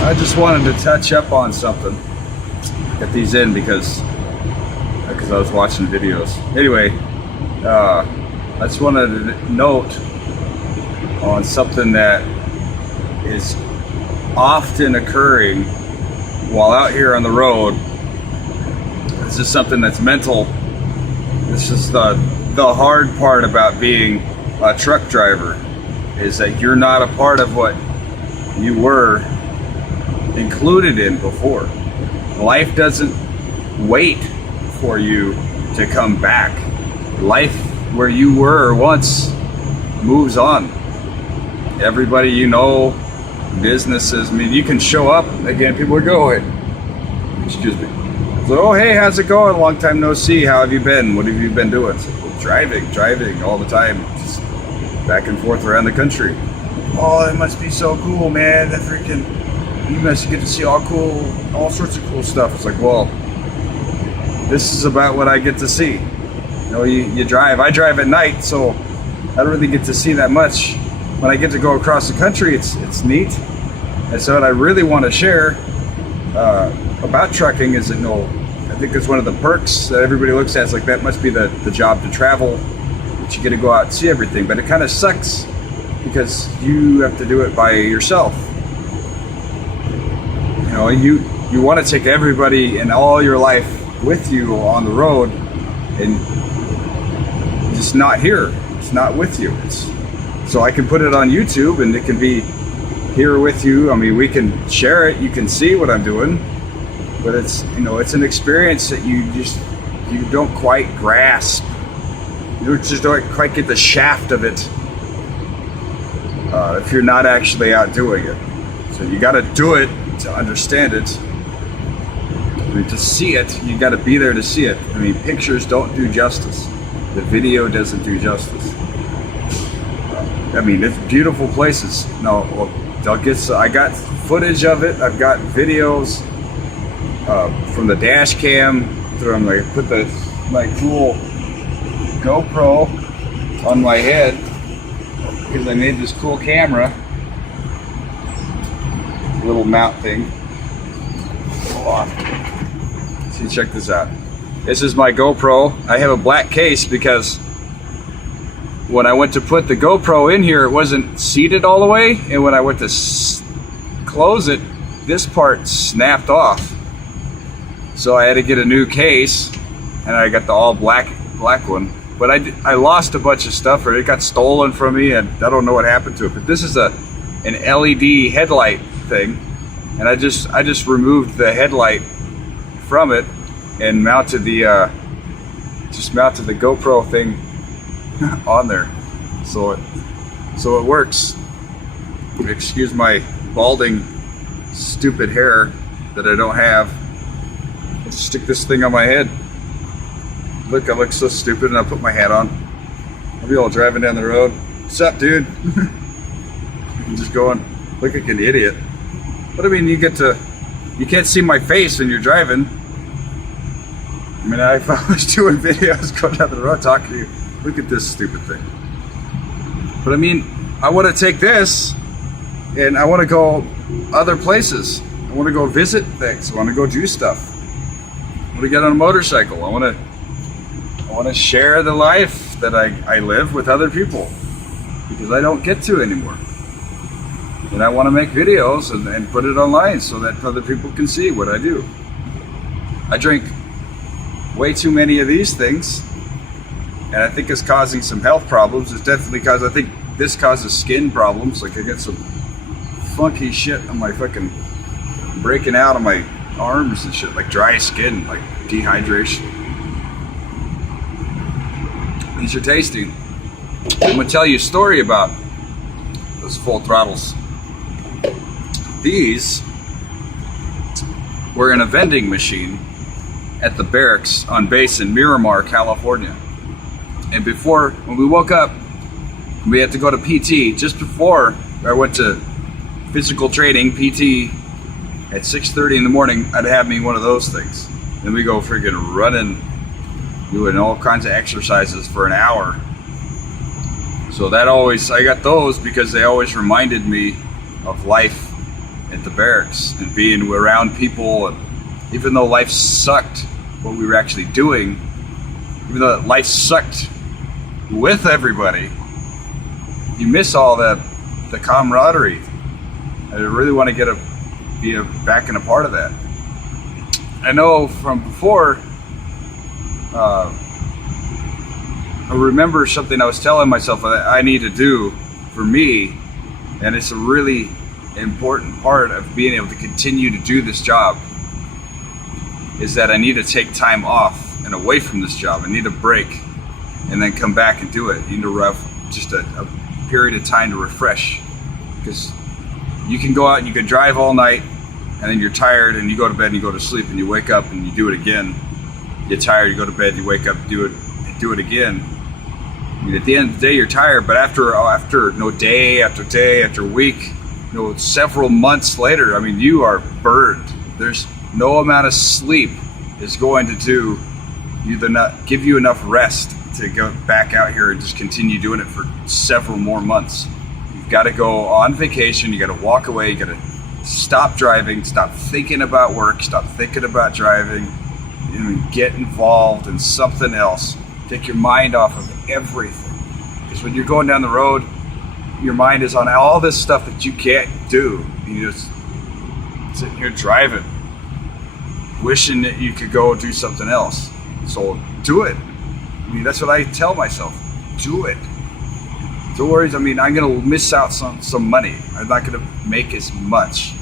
I just wanted to touch up on something. Get these in because I was watching videos. Anyway, I just wanted to note on something that is often occurring while out here on the road. This is something that's mental. This is the hard part about being a truck driver, is that you're not a part of what you were included in before. Life doesn't wait for you to come back. Life where you were once moves on. Everybody you know, businesses, I mean, you can show up again, people will go, hey, excuse me. So, oh, hey, how's it going? Long time no see. How have you been? What have you been doing? So, well, driving all the time, just back and forth around the country. Oh, that must be so cool, man. That freaking, you must get to see all sorts of cool stuff. It's like, well, this is about what I get to see. You know, you drive. I drive at night, so I don't really get to see that much. When I get to go across the country, it's neat. And so what I really want to share about trucking is that, you know, I think it's one of the perks that everybody looks at. It's like, that must be the job to travel, that you get to go out and see everything. But it kind of sucks because you have to do it by yourself. You know, you want to take everybody and all your life with you on the road, and it's not here. It's not with you. So I can put it on YouTube and it can be here with you. I mean, we can share it. You can see what I'm doing, but it's, you know, it's an experience that you don't quite grasp. You just don't quite get the shaft of it if you're not actually out doing it. So you got to do it to understand it. I mean, to see it, you got to be there to see it. I mean, pictures don't do justice. The video doesn't do justice. I mean, it's beautiful places. No, well, I got footage of it. I've got videos from the dash cam. From like, put my cool GoPro on my head because I made this cool camera, little mount thing. Hold on. See, check this out. This is my GoPro. I have a black case because when I went to put the GoPro in here, it wasn't seated all the way, and when I went to close it, this part snapped off. So I had to get a new case, and I got the all black one. But I lost a bunch of stuff, or it got stolen from me, and I don't know what happened to it. But this is an LED headlight thing, and I just removed the headlight from it and mounted the GoPro thing on there, so it works. Excuse my balding stupid hair that I don't have. Let's stick this thing on my head. Look, I look so stupid, and I put my hat on. I'll be all driving down the road. What's up, dude? I'm just going, look like an idiot. But I mean, you can't see my face when you're driving. I mean, if I was doing videos going down the road talking to you, look at this stupid thing. But I mean, I want to take this and I want to go other places. I want to go visit things. I want to go do stuff. I want to get on a motorcycle. I want to share the life that I live with other people, because I don't get to anymore. And I want to make videos and put it online so that other people can see what I do. I drink way too many of these things, and I think it's causing some health problems. It's definitely I think this causes skin problems. Like, I get some funky shit on my fucking, breaking out on my arms and shit, like dry skin, like dehydration. These are tasty. I'm gonna tell you a story about those full throttles. These were in a vending machine at the barracks on base in Miramar, California. And when we woke up, we had to go to PT. Just before I went to physical training, PT, at 6:30 in the morning, I'd have me one of those things. Then we go freaking running, doing all kinds of exercises for an hour. So I got those because they always reminded me of life at the barracks and being around people. And even though life sucked, what we were actually doing, even though life sucked with everybody, you miss all the camaraderie. I really want to be back and a part of that. I know from before, I remember something I was telling myself that I need to do for me, and it's a really important part of being able to continue to do this job, is that I need to take time off and away from this job. I need a break and then come back and do it. You need to have just a period of time to refresh, because you can go out and you can drive all night and then you're tired and you go to bed and you go to sleep and you wake up and you do it again. You get tired, you go to bed, you wake up, do it again. I mean, at the end of the day, you're tired, but after day after day after week, several months later, I mean, you are burned. There's no amount of sleep is going to give you enough rest to go back out here and just continue doing it for several more months. You've got to go on vacation. You got to walk away. You got to stop driving, stop thinking about work, stop thinking about driving, get involved in something else. Take your mind off of everything. Because when you're going down the road, your mind is on all this stuff that you can't do. You're just sitting here driving, wishing that you could go do something else. So do it. I mean, that's what I tell myself. Do it. Don't worry. I mean, I'm going to miss out some money. I'm not going to make as much.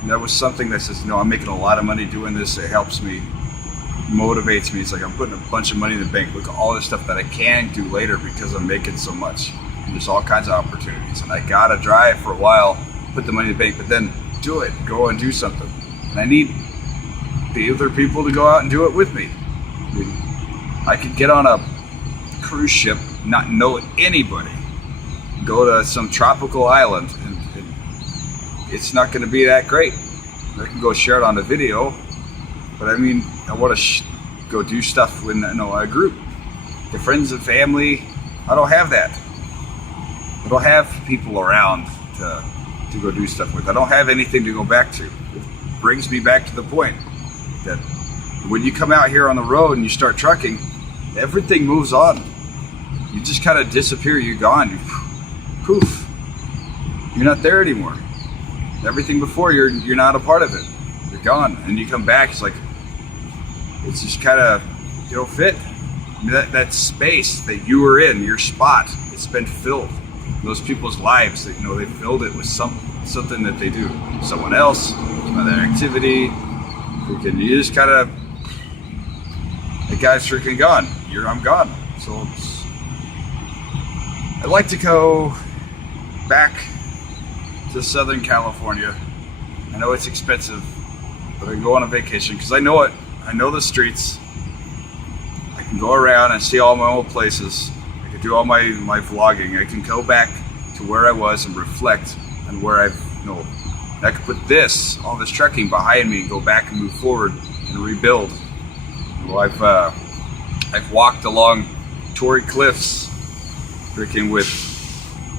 And that was something that says, I'm making a lot of money doing this. It helps me, motivates me. It's like I'm putting a bunch of money in the bank. Look at all this stuff that I can do later because I'm making so much. And there's all kinds of opportunities. And I got to drive for a while, put the money in the bank, but then do it. Go and do something. And I need the other people to go out and do it with me. I mean, I could get on a cruise ship, not know anybody, go to some tropical island, and it's not going to be that great. I can go share it on a video, but I mean, I want to go do stuff with a group, the friends and family. I don't have that. I don't have people around to go do stuff with. I don't have anything to go back to. It brings me back to the point that when you come out here on the road and you start trucking, everything moves on. You just kind of disappear. You're gone. Poof. You're not there anymore. Everything before, you're not a part of it. You're gone. And you come back, it's just kind of, fit. I mean, that space that you were in, your spot, it's been filled. Those people's lives, they filled it with something that they do. Someone else, some other activity. You just kind of, the guy's freaking gone. I'm gone. So I'd like to go back to Southern California. I know it's expensive, but I can go on a vacation because I know it. I know the streets. I can go around and see all my old places. I can do all my vlogging. I can go back to where I was and reflect on where I could put all this trekking behind me and go back and move forward and rebuild. I've walked along Torrey Cliffs, freaking with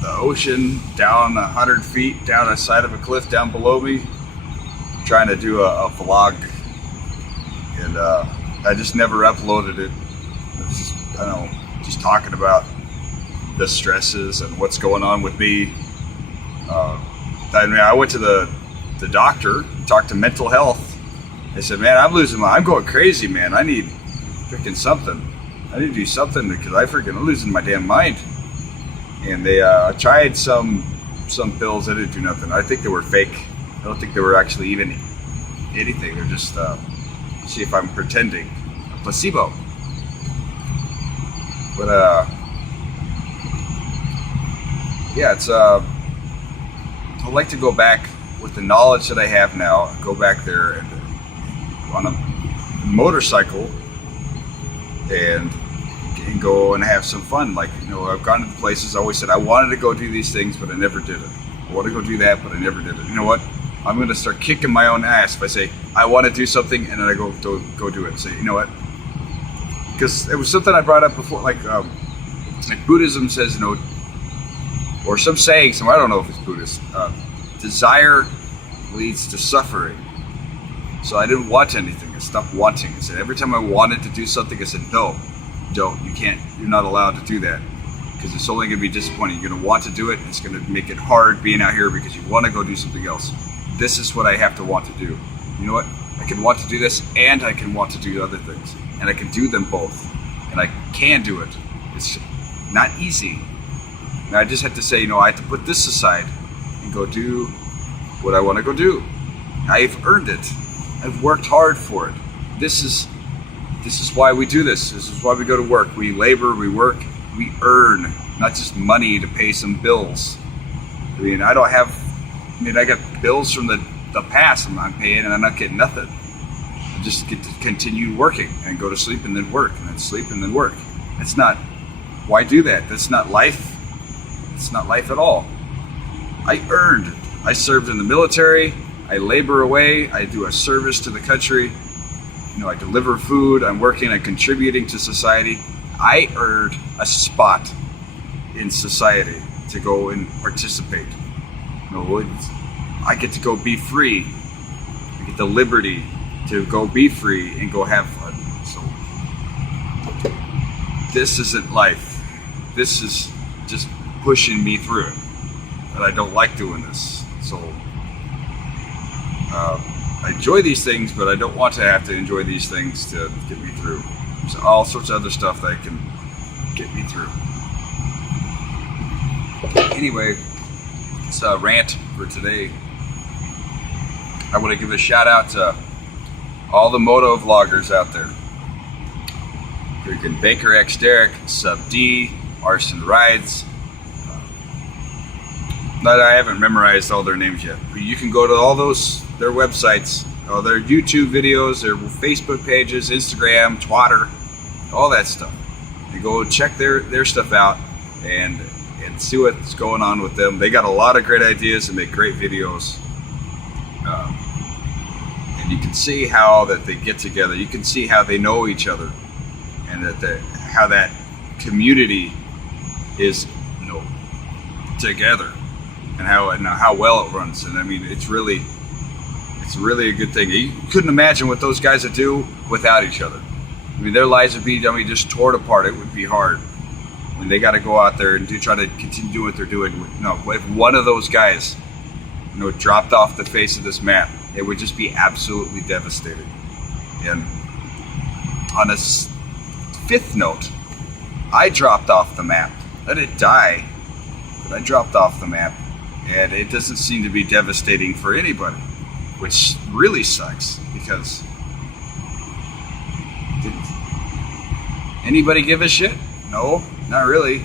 the ocean down 100 feet down the side of a cliff down below me, trying to do a vlog, and I just never uploaded it. It was just talking about the stresses and what's going on with me. I went to the doctor, talked to mental health. They said, man, I'm going crazy, man. I need freaking something. I need to do something because I'm losing my damn mind. And they tried some pills that didn't do nothing. I think they were fake. I don't think they were actually even anything. They're just see if I'm pretending, a placebo. But yeah, it's I'd like to go back with the knowledge that I have now. Go back there and on a motorcycle and go and have some fun. I've gone to places. I always said I wanted to go do these things, but I never did it. I want to go do that, but I never did it. You know what? I'm going to start kicking my own ass if I say I want to do something and then I go do it. Say, you know what? Because it was something I brought up before, like Buddhism says, or some saying, I don't know if it's Buddhist. Desire leads to suffering. So I didn't want anything. I stopped wanting. I said every time I wanted to do something, I said, no, don't. You can't. You're not allowed to do that because it's only going to be disappointing. You're going to want to do it. And it's going to make it hard being out here because you want to go do something else. This is what I have to want to do. You know what? I can want to do this and I can want to do other things. And I can do them both. And I can do it. It's not easy. And I just have to say, you know, I have to put this aside and go do what I want to go do. I've earned it. I've worked hard for it. This is why we do this. This is why we go to work. We labor, we work, we earn, not just money to pay some bills. I mean, I got bills from the past I'm paying and I'm not getting nothing. I just get to continue working and go to sleep and then work and then sleep and then work. That's not, why do that? That's not life. It's not life at all. I earned it. I served in the military. I labor away. I do a service to the country. You know, I deliver food. I'm working. I'm contributing to society. I earned a spot in society to go and participate. You know, I get to go be free. I get the liberty to go be free and go have fun. So this isn't life. This is just pushing me through it. And I don't like doing this. So I enjoy these things, but I don't want to have to enjoy these things to get me through. There's all sorts of other stuff that can get me through. Anyway, it's a rant for today. I want to give a shout out to all the moto vloggers out there. Freaking Baker X Derek, Sub D, Arson Rides. Not I haven't memorized all their names yet, but you can go to all their websites, their YouTube videos, their Facebook pages, Instagram, Twitter, all that stuff. And go check their stuff out and see what's going on with them. They got a lot of great ideas and make great videos. And you can see how that they get together. You can see how they know each other, and how that community is, you know, together. And how well it runs. And I mean, it's really a good thing. You couldn't imagine what those guys would do without each other. I mean, their lives would be, just torn apart. It would be hard. I mean, they got to go out there and try to continue doing what they're doing. If one of those guys, dropped off the face of this map, it would just be absolutely devastating. And on a fifth note, I dropped off the map. I didn't die, but I dropped off the map. And it doesn't seem to be devastating for anybody, which really sucks because did anybody give a shit? No, not really.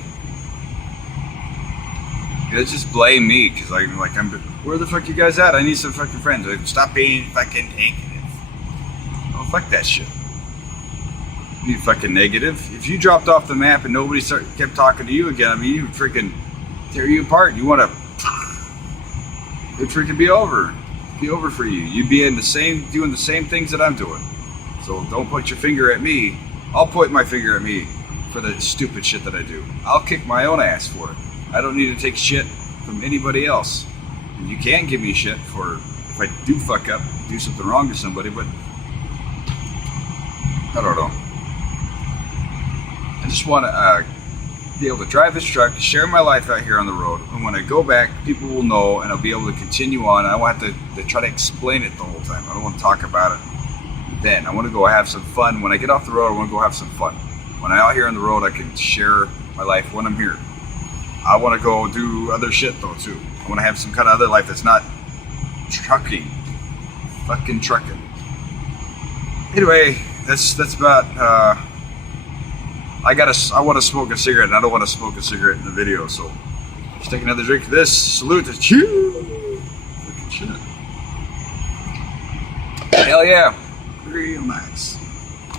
It's just blame me because I'm where the fuck you guys at? I need some fucking friends. Stop being fucking negative. Oh, fuck that shit. You fucking negative. If you dropped off the map and nobody kept talking to you again, you would freaking tear you apart. You want to. It'd freaking be over. It'd be over for you. You'd be doing the same things that I'm doing. So don't point your finger at me. I'll point my finger at me for the stupid shit that I do. I'll kick my own ass for it. I don't need to take shit from anybody else. And you can give me shit for if I do fuck up, do something wrong to somebody, but I don't know. I just want to be able to drive this truck, share my life out here on the road, and when I go back, people will know, and I'll be able to continue on. I don't have to try to explain it the whole time. I don't want to talk about it then. I want to go have some fun. When I get off the road, I want to go have some fun. When I'm out here on the road, I can share my life when I'm here. I want to go do other shit though too. I want to have some kind of other life that's not trucking. Fucking trucking. Anyway, that's about I want to smoke a cigarette, and I don't want to smoke a cigarette in the video, so let's take another drink of this. Salute to chew. Fucking shit. Hell yeah. Relax.